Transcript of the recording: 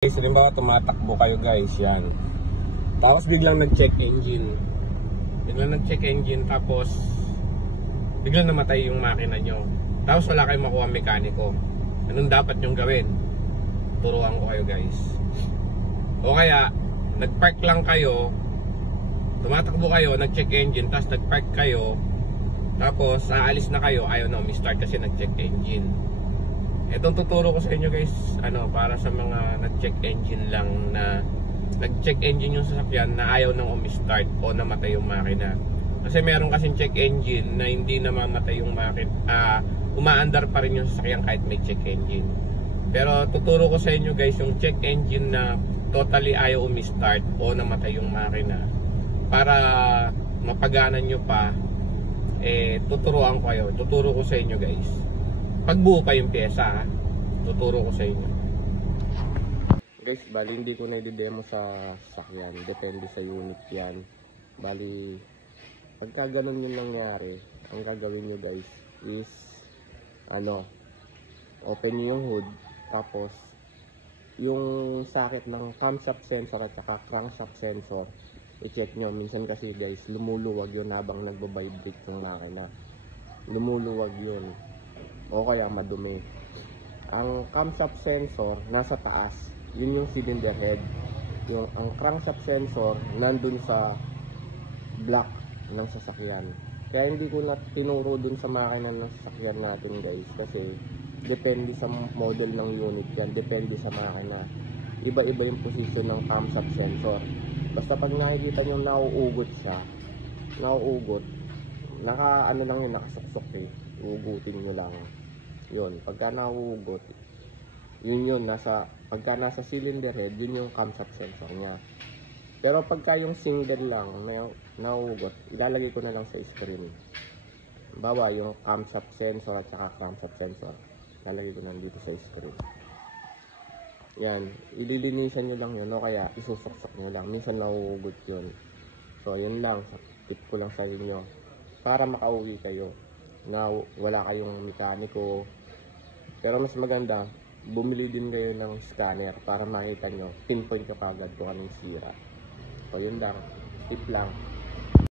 Guys, halimbawa tumatakbo kayo guys, yan. Tapos biglang nag-check engine. Tapos biglang namatay yung makina nyo. Tapos wala kayong makuha mekaniko. Anong dapat nyong gawin? Turuan ko kayo guys. O kaya, nag-park lang kayo, tumatakbo kayo, nag-check engine, tapos nag-park kayo, tapos aalis na kayo, ayaw na umi-start kasi nag-check engine. Itong tuturo ko sa inyo guys, para sa mga nag-check engine lang na nag-check engine yung sasakyan na ayaw nang umi-start o namatay yung makina. Kasi meron kasing check engine na hindi namamatay yung makina, umaandar pa rin yung sasakyan kahit may check engine. Pero tuturo ko sa inyo guys yung check engine na totally ayaw umi-start o namatay yung makina. Para mapaganan nyo pa, tuturo ko sa inyo guys. Pagbuo pa yung pyesa, tuturo ko sa inyo. Guys, bali hindi ko na i-demo sa sasakyan. Depende sa unit yan. Bali, pagka ganun yung nangyari, ang gagawin nyo guys is, open nyo yung hood. Tapos, yung sakit ng camshaft sensor at saka crankshaft sensor, i-check nyo. Minsan kasi guys, lumuluwag yun habang nagbabibrate yung makina. Lumuluwag yun. O kaya madumi. Ang camshaft sensor nasa taas, yun yung cylinder head. Ang crankshaft sensor nandun sa block ng sasakyan. Kaya hindi ko na tinuro dun sa makina ng sasakyan natin guys, kasi depende sa model ng unit yan, depende sa makina. Iba-iba yung position ng camshaft sensor. Basta pag nakikita nyo nauugot siya, nakasuksok uugutin nyo lang. Yun, pagka nauugot, pagka nasa cylinder head, yun yung camshaft sensor niya. Pero pagka yung single lang, nauugot, ilalagay ko na lang sa screen. Bawa yung camshaft sensor at saka crankshaft sensor, ilalagay ko na dito sa screen. Yan, ililinisan nyo lang yun, o kaya isusuksok nyo lang. Minsan nauugot yun. So, yun lang, tip ko lang sa inyo. Para makauwi kayo na wala kayong mekaniko. Pero mas maganda, bumili din kayo ng scanner para makita nyo, pinpoint nyo kagad kung anong sira. So yun lang, tip lang.